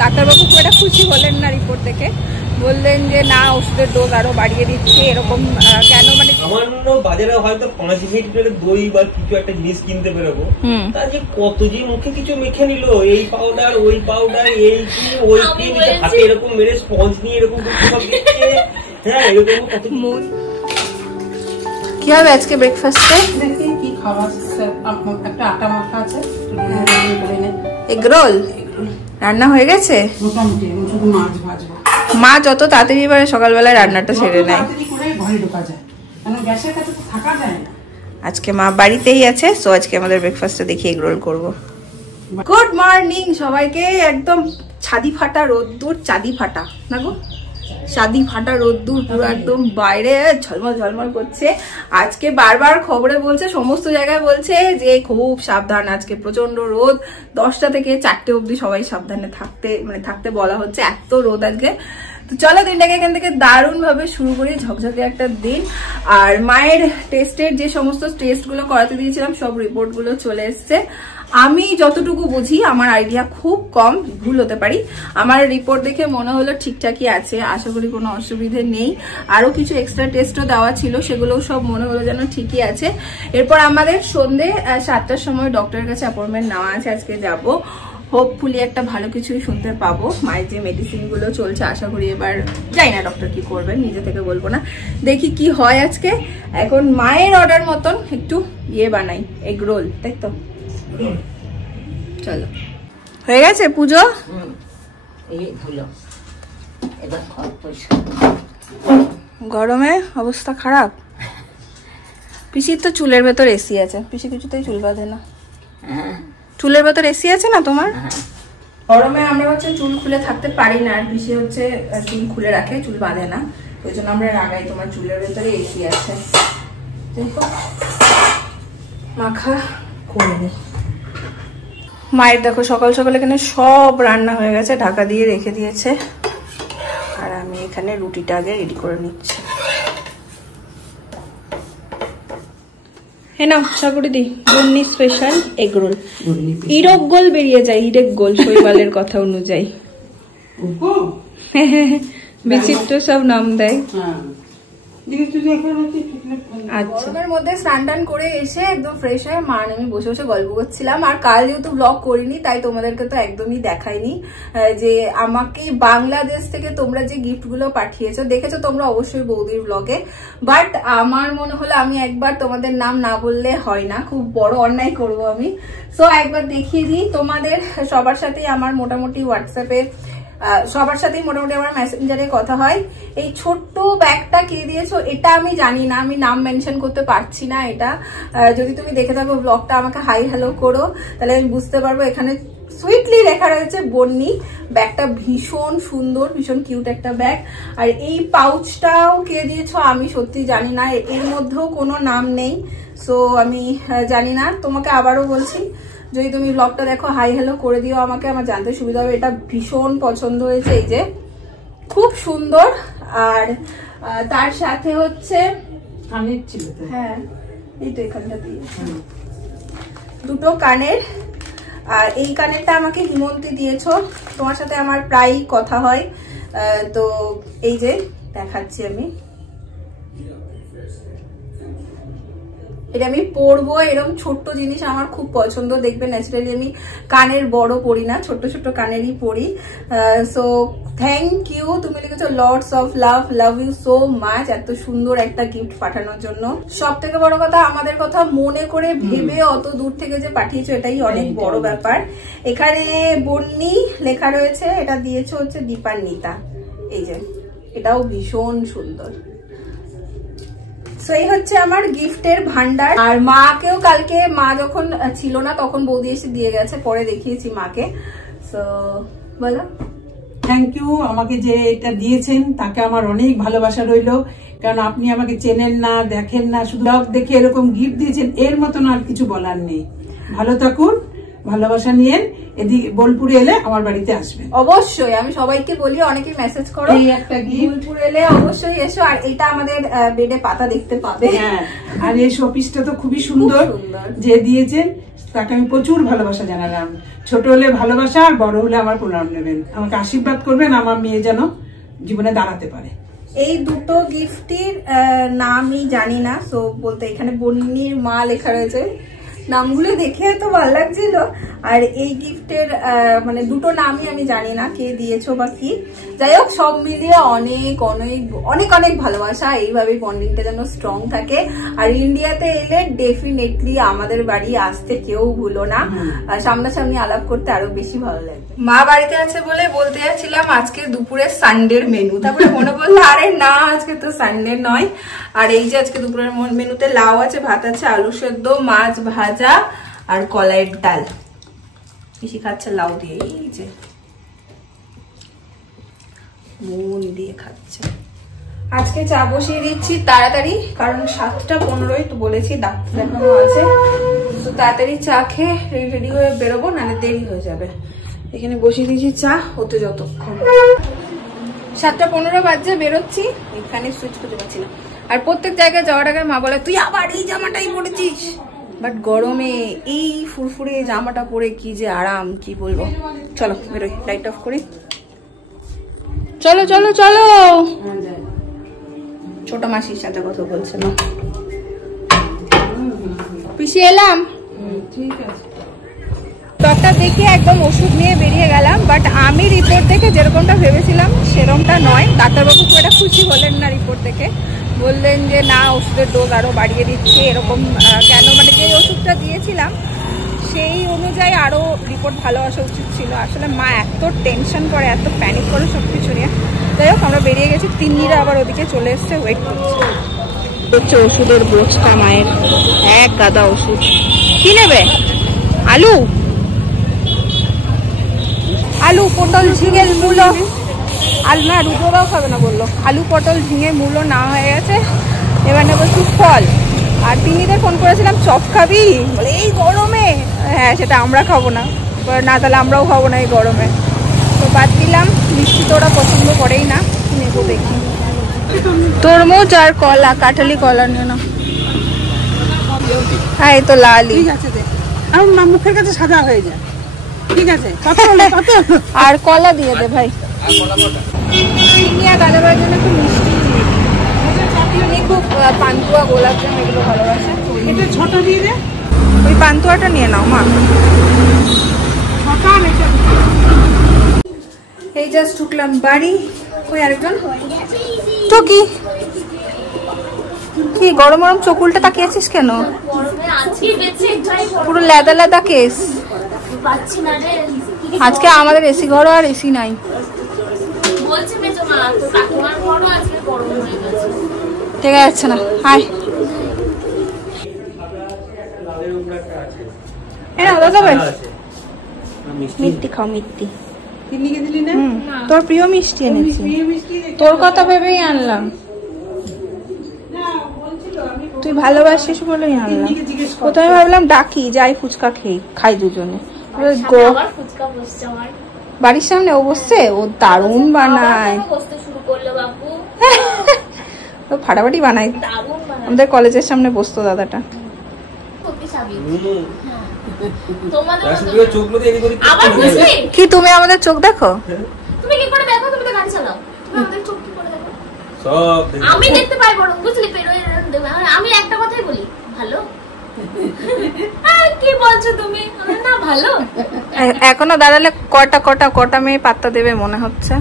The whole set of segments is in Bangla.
ডাক্তারবাবু খুব একটা খুশি হলেন না রিপোর্ট থেকে, বললেন যে না ওষুধের ডোজ আরো বাড়িয়ে দিচ্ছে এরকম। কেন মানে সামান্য বাজারে হয়তো 5 টাকার দই বা কিছু একটা জিনিস কিনতে বেরোবো, তার যে কত যে মুখে কিছু মেখে নিল, এই পাউডার ওই পাউডার এই কি ওই কি হাতে এরকম মেরে স্পঞ্জ নিয়ে এরকম দিচ্ছে। হ্যাঁ এরকম কত কি হবে আজকে ব্রেকফাস্টে? দেখি কি খাবার, একটা আটা মাখা আছে, এগ রোল রান্না হয়ে গেছে মোটামুটি শুধু মাছ ভাজবো। মা যত তাড়াতাড়ি পারে সকালবেলায় রান্নাটা সেরে নেয়, ঘরে ঢোকা যায়, কারণ গ্যাসের কাছে তো থাকা যায় না। আজকে মা বাড়িতেই আছে, সো আজকে আমাদের ব্রেকফাস্টে দেখি এগ রোল করবো। গুড মর্নিং সবাইকে। একদম ছাদি ফাটা রোদ্দুর, চাঁদি ফাটা না গো, চাঁদি ফাটা রোদ্দুর পুরো একদম বাইরে ঝলমল ঝলমল করছে। আজকে বারবার খবরে বলছে, সমস্ত জায়গায় বলছে যে খুব সাবধান, আজকে প্রচন্ড রোদ, 10টা থেকে 4টে অবধি সবাই সাবধানে থাকতে বলা হচ্ছে, এত রোদ আজকে। তো চলো দিনটাকে এখান থেকে দারুণ ভাবে শুরু করি, ঝকঝকে একটা দিন। আর মায়ের টেস্টের যে সমস্ত টেস্ট গুলো করাতে দিয়েছিলাম সব রিপোর্ট গুলো চলে এসছে। আমি যতটুকু বুঝি, আমার আইডিয়া খুব কম, ভুল হতে পারি, আমার রিপোর্ট দেখে মনে হলো ঠিকঠাকই আছে, আশা করি কোনো অসুবিধে নেই। আরো কিছু এক্সট্রা টেস্টও দেওয়া ছিল, সেগুলোও সব মনে হলো যেন ঠিকই আছে। এরপর আমাদের সন্ধ্যে 7টার সময় ডক্টরের কাছে অ্যাপয়েন্টমেন্ট নেওয়া আছে, আজকে যাব। হোপফুলি একটা ভালো কিছুই শুনতে পাবো। মায়ের যে মেডিসিন গুলো চলছে, আশা করি এবার যাই না ডক্টর কি করবেন, নিজে থেকে বলবো না, দেখি কি হয় আজকে। এখন মায়ের অর্ডার মতন একটু বানাই, এগ রোল, তাই তো? চলো, হয়ে গেছে পুজো? গরমে অবস্থা খারাপ। পিসির তো চুলের ভেতর এসি আছে, পিসি কিছুতেই চুল বাঁধে না। চুলের ভেতর এসি আছে না তোমার? গরমে আমরা হচ্ছে চুল খুলে থাকতে পারি না, আর পিসি হচ্ছে চুল খুলে রাখে, চুল বাঁধে না, ওই জন্য আমরা রাগাই তোমার চুলের ভেতরে এসি আছে। মাখা করে দিই। মায়ের দেখো সকাল সকাল এখানে সব রান্না হয়ে গেছে, ঢাকা দিয়ে রেখে দিয়েছে, আর আমি এখানে রুটিটা আগে রেডি করে নিচ্ছি। হ্যাঁ না সাগরি দি, বন্নি স্পেশাল এগ রোল। ইরক গোল বেরিয়ে যায়, ইরেক গোল শৈবালের কথা অনুযায়ী, বিচিত্র সব নাম দেয়। আচ্ছা, মধ্যে স্নান টান করে এসে একদম ফ্রেশ হয়ে মা আমি বসে বসে গল্প করছিলাম। আর কাল যেহেতু ব্লগ করিনি, তাই তোমাদেরকে তো একদমই দেখাইনি যে আমাকে বাংলাদেশ থেকে তোমরা যে গিফট গুলো পাঠিয়েছো, দেখেছো তোমরা অবশ্যই বৌদির ব্লগে, বাট আমার মনে হলো আমি একবার তোমাদের নাম না বললে হয় না, খুব বড় অন্যায় করবো আমি। সো একবার দেখিয়ে দিই তোমাদের সবার সাথেই, আমার মোটামুটি হোয়াটসঅ্যাপে সবার সাথেই মোটামুটি আমার মেসেঞ্জারে কথা হয়। এই ছোট্ট ব্যাগটা কিনে দিয়েছো, এটা আমি জানি না, আমি নাম মেনশন করতে পারছি না। এটা যদি তুমি দেখে থাকো ব্লগটা, আমাকে হাই হ্যালো করো, তাহলে আমি বুঝতে পারবো। এখানে সুইটলি লেখা রয়েছে বন্নি। ব্যাগটা ভীষণ সুন্দর, ভীষণ কিউট একটা ব্যাগ। আর এই পাউচটাও কিনে দিয়েছো, আমি সত্যি জানি না, এর মধ্যেও কোনো নাম নেই, সো আমি জানি না। তোমাকে আবারও বলছি, যদি তুমি ব্লগটা দেখো হাই হ্যালো করে দিও আমাকে, আমার জানতে সুবিধা হবে। এটা ভীষণ পছন্দ হয়েছে, এই যে খুব সুন্দর। আর তার সাথে হচ্ছে কানের ছিল, হ্যাঁ এই তো এখানটা দিয়ে দুটো কানের। আর এই কানেরটা আমাকে হিমন্তী দিয়েছো, তোমার সাথে আমার প্রায় কথা হয়, তো এই যে দেখাচ্ছি আমি, এটা আমি পরবো। এরকম ছোট্ট জিনিস আমার খুব পছন্দ, দেখবে ন্যাচারালি আমি কানের বড় পরি না, ছোট্ট ছোট্ট কানেরই পরি। সো থ্যাংক ইউ, তুমি লিখেছো lords of love, love you so much, এত সুন্দর একটা গিফট পাঠানোর জন্য। সব থেকে বড় কথা, আমাদের কথা মনে করে ভেবে অত দূর থেকে যে পাঠিয়েছো, এটাই অনেক বড় ব্যাপার। এখানে বন্নি লেখা রয়েছে, এটা দিয়েছো হচ্ছে দীপান্বিতা, এই যে এটাও ভীষণ সুন্দর। এই হচ্ছে আমার গিফটের ভান্ডার। আর মাকেও কালকে, মা যখন ছিল না তখন বৌদি এসে দিয়ে গেছে, পরে দেখিয়েছি মাকে। সো বলো। থ্যাংক ইউ, আমাকে যে এটা দিয়েছেন তাকে আমার অনেক ভালোবাসা রইলো, কারণ আপনি আমাকে চেনেন না, দেখেন না, শুধু ব্লগ দেখে এরকম গিফট দিয়েছেন, এর মতন আর কিছু বলার নেই। ভালো থাকুন, ভালোবাসা নিয়ে এদিকে বোলপুরে এলে আমার বাড়িতে আসবেন অবশ্যই। আমি সবাইকে বলি, অনেকেই মেসেজ করো, এই একটা বোলপুরে এলে অবশ্যই এসো। আর এটা আমাদের বেডে পাতা দেখতে পাবে। হ্যাঁ, আর এই শোপিসটা তো খুবই সুন্দর যে দিয়েছেন, তাকে আমি প্রচুর ভালোবাসা জানালাম। ছোট হলে ভালোবাসা, আর বড় হলে আমার প্রণাম নেবেন, আমাকে আশীর্বাদ করবেন আমার মেয়ে যেন জীবনে দাঁড়াতে পারে। এই দুটো গিফটের নামই জানি না, সো বলতে এখানে বন্নির মা লেখা রয়েছে, নামগুলো দেখে তো ভালো লাগছিল। আর এই গিফটের মানে দুটো নামই আমি জানি না কে দিয়েছো বা কি, যাই হোক সব মিলিয়ে অনেক অনেক অনেক অনেক ভালোবাসা। এইভাবেই বন্ডিংটা যেন স্ট্রং থাকে। আর ইন্ডিয়াতে এলে ডেফিনেটলি আমাদের বাড়ি আসতে কেউ ভুলো না, সামনাসামনি আলাপ করতে আরো বেশি ভালো লাগে। মা বাড়িতে আছে বলে বলতে যাচ্ছিলাম আজকে দুপুরে সানডের মেনু, তারপরে মনে পড়লো আরে না আজকে তো সানডে নয়। আর এই যে আজকে দুপুরের মেনুতে লাউ আছে, ভাত আছে, আলু সেদ্ধ, মাছ ভাজা আর কলাইয়ের ডাল। পিসি খাচ্ছে লাউ দিয়ে, এই যে মন দিয়ে খাচ্ছে। আজকে চা বসিয়ে দিচ্ছি তাড়াতাড়ি, কারণ 7:15 তো বলেছি ডাক্তার দেখানো আছে, তো তাড়াতাড়ি চা খেয়ে রেডি হয়ে বেরোবো, নাহলে দেরি হয়ে যাবে। এখানে বসিয়ে দিয়েছি চা হতে যতক্ষণ। 7:15 বাজে বেরোচ্ছি, এখানে সুইচ করতে পারছি না। আর প্রত্যেক জায়গায় যাওয়ার আগে মা বলে তুই আবার এই জামাটাই পরেছিস, বাট গরমে এই ফুরফুরে জামাটা পরে কি যে আরাম, কি বলবো। চলো বেরোই, লাইট অফ করি। চলো চলো চলো, ছোট মাসির সাথে কথা বলছে না। পিসি এলাম, ঠিক আছে। ডক্টর দেখিয়ে একদম ওষুধ নিয়ে বেরিয়ে গেলাম, বাট আমি রিপোর্ট দেখে যেরকমটা ভেবেছিলাম সেরকমটা নয়। ডাক্তারবাবু খুব একটা খুশি হলেন না রিপোর্ট দেখে, বললেন যে না ওষুধের ডোজ আরো বাড়িয়ে দিচ্ছে এরকম। কেন মানে যে ওষুধটা দিয়েছিলাম সেই অনুযায়ী আরো রিপোর্ট ভালো আসা উচিত ছিল। আসলে মা এত টেনশন করে, এত প্যানিক করে সবকিছু নিয়ে। যাই হোক আমরা বেরিয়ে গেছি, তিন্নিরা আবার ওদিকে চলে এসছে, ওয়েট করছে। হচ্ছে ওষুধের বোঝটা মায়ের, এক গাদা ওষুধ। কি নেবে? আলু, আলু পটল ঝিঙের মূলো, আলু না রুদ্ররাও খাবে না বললো। আলু পটল ঝিঙে মূলো না হয়ে গেছে, এবার নেবো একটু ফল। আর তিনিদের ফোন করেছিলাম চপ খাবি, বলে এই গরমে, হ্যাঁ সেটা আমরা খাবো না, না তাহলে আমরাও খাবো না এই গরমে, তো বাদ দিলাম। মিষ্টি তো ওরা পছন্দ করেই না, নেবো দেখি। তরমুজ আর কলা, কাঁঠালি কলা নিও না। হ্যাঁ এই তো লালই আছে, আর মুখের কাছে সাদা হয়ে যায়। ঠিক আছে, আর কলা দিয়ে দে ভাই। গালেবার জন্য একটু মিষ্টি, খুব পান্তুয়া গোলাপজাম এগুলো ভালোবাসে, এটা ছোট দিয়ে দে। ওই পান্তুয়াটা নিয়ে নাও মা। এই জাস্ট ঢুকলাম বাড়ি। ওই আরেকজন তো কি কি গরম গরম চোখ উল্টে তাকিয়ে আছিস কেন? পুরো লেদা লেদা কেস। আজকে আমাদের এসি ঘরও আর এসি নাই। ঠিক আছে না, হাই মিষ্টি খাও, মিষ্টি। তোর প্রিয় মিষ্টি এনেছি, তোর কথা ভেবেই আনলাম, তুই ভালোবাসিস বলেই আনলাম। প্রথমে ভাবলাম ডাকি যাই ফুচকা খাই দুজনে। বাড়ির সামনে ও বসছে, ও দারুণ বানায়, ও ফাটাফাটি বানায়। আমাদের কলেজের সামনে বসতো দাদাটা। কি তুমি আমাদের চোখ দেখো? তুমি কি করে দেখো? তুমি তো গাড়ি চালাও, তুমি আমাদের চোখ কি করে দেখো? সব আমি দেখতে পাই বড়, বুঝলি? আমি একটা কথাই বলি, ভালো। কি বলছো তুমি? না ভালো। এখনো দাঁড়ালে কটা মেয়ে পাত্তা দেবে মনে হচ্ছে।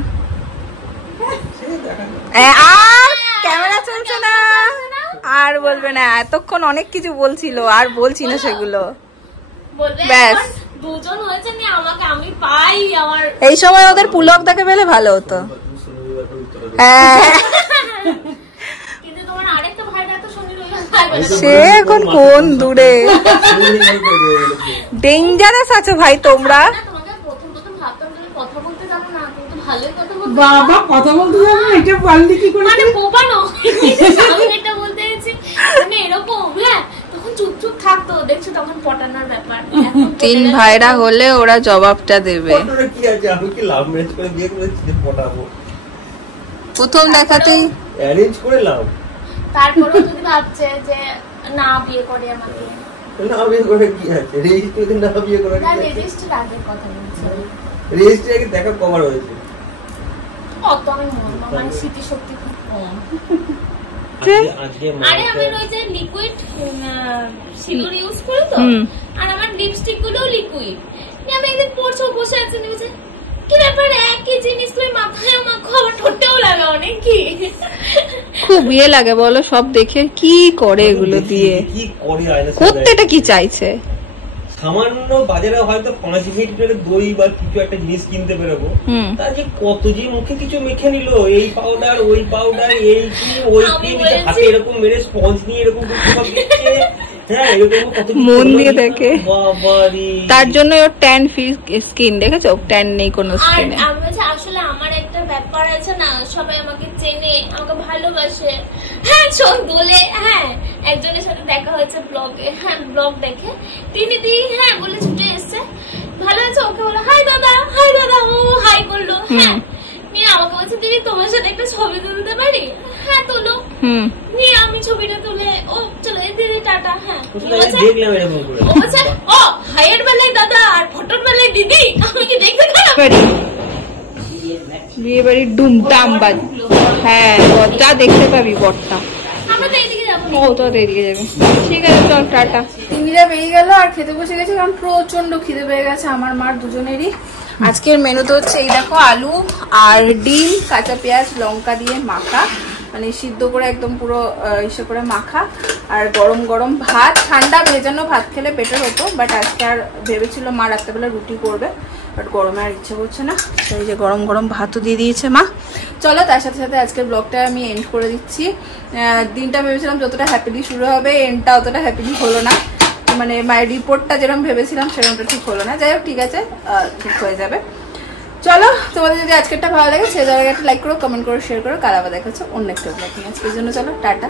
আর ক্যামেরা চলছে না, আর বলবে না। এতক্ষণ অনেক কিছু বলছিল, আর বলছি না সেগুলো। ব্যাস দুজন হয়েছে নি, আমাকে আমি পাই। আমার এই সময় ওদের পুলক দেখে পেলে ভালো হতো। হ্যাঁ কিন্তু তোমার আরেকটা ভাইরা তো শুনি সে এখন কোন দূরে। ডেঞ্জারাস আছো ভাই তোমরা। বাবা কথা বলতে জানো না, এটা পারলি কি করে? মানে কোপানো, আমি এটা বলতে চাইছি মানে এরকম। হ্যাঁ তখন চুপচুপ থাকতো, দেখছো তখন পটানোর ব্যাপার। তিন ভাইরা হলে ওরা জবাবটা দেবে। কি আছে, আমি কি লাভ ম্যারেজ করে বিয়ে করেছি যে পটাবো? প্রথম দেখাতেই অ্যারেঞ্জ করে লাভ। তারপরেও যদি ভাবছে যে না বিয়ে করে আমাকে, না বিয়ে করে কি আছে, রেজিস্ট্রি না বিয়ে করে না রেজিস্ট্রির আগে কথা বলছি, রেজিস্ট্রি আগে দেখা কভার হয়েছে। অত আমি মানে স্মৃতি শক্তি খুব কম। আরে আমি ওই যে লিকুইড সিঁদুর ইউজ করি তো, আর আমার লিপস্টিক গুলো লিকুইড। আমি একদিন পরছো বসে আছে নিউজে, কি ব্যাপার একই জিনিস তুমি মাথায় মাখো আবার ঠোঁটেও লাগাও নাকি? খুব ইয়ে লাগে বলো সব দেখে, কি করে এগুলো দিয়ে, কি করে করতেটা কি চাইছে। সামান্য বাজারে হয়তো 5 মিনিট দই বা কিছু একটা জিনিস কিনতে বেরোবো, তার যে কত যে মুখে কিছু মেখে নিল, এই পাউডার ওই পাউডার এই কি ওই কি, হাতে এরকম মেরে স্পঞ্জ নিয়ে এরকম মন দিয়ে দেখে, তার জন্য ওর ট্যান ফ্রি স্কিন, দেখেছো ট্যান নেই কোনো স্কিনে। আসলে আমার একটা ব্যাপার আছে না, সবাই আমাকে চেনে, আমাকে ভালোবাসে। হ্যাঁ চল বলে, হ্যাঁ একজনের সাথে দেখা হয়েছে ব্লগে, হ্যাঁ ব্লগ দেখে তিনি হ্যাঁ বলে ছুটে এসছে, ভালো আছে, ওকে বলো হাই দাদা, ও হাই করলো, হ্যাঁ নিয়ে আমাকে বলছে দিদি তোমার সাথে একটা ছবি তুলতে পারি, হ্যাঁ তোলো, নিয়ে আমি ছবিটা তুলে ও চলো দিদি টাটা, হ্যাঁ ও বলছে ও হাইয়ের বেলায় দাদা আর ফটোর বেলায় দিদি, আমি কি দেখতে খারাপ? বিয়ে বাড়ির ডুমটাম বাজ, হ্যাঁ যা দেখতে পাবি বরটা, ও তো এদিকে যাবে। ঠিক আছে চল টাটা। তিনটা বেরিয়ে গেল আর খেতে বসে গেছে, কারণ প্রচন্ড খিদে পেয়ে গেছে আমার মার দুজনেরই। আজকের মেনুতে হচ্ছে এই দেখো আলু আর ডিম, কাঁচা পেঁয়াজ লঙ্কা দিয়ে মাখা, মানে সিদ্ধ করে একদম পুরো ইসে করে মাখা, আর গরম গরম ভাত। ঠান্ডা ভেজানো ভাত খেলে বেটার হতো, বাট আজকে আর ভেবেছিল মা রাত্রেবেলা রুটি করবে, বাট গরমে আর ইচ্ছে করছে না, সেই যে গরম গরম ভাতও দিয়ে দিয়েছে মা। চলো তার সাথে সাথে আজকের ব্লগটা আমি এন্ড করে দিচ্ছি। দিনটা ভেবেছিলাম যতটা হ্যাপিলি শুরু হবে, এন্ডটা অতটা হ্যাপিলি হলো না, মানে মায়ের রিপোর্টটা যেরকম ভেবেছিলাম সেরকমটা ঠিক হলো না। যাই হোক ঠিক আছে, ঠিক হয়ে যাবে। চলো তোমাদের যদি আজকেরটা ভালো লাগে সে জায়গায় একটা লাইক করো, কমেন্ট করো, শেয়ার করো। কাল আবার দেখা হচ্ছে অন্য একটা ব্লগ নিয়ে। আজকের জন্য চলো টাটা।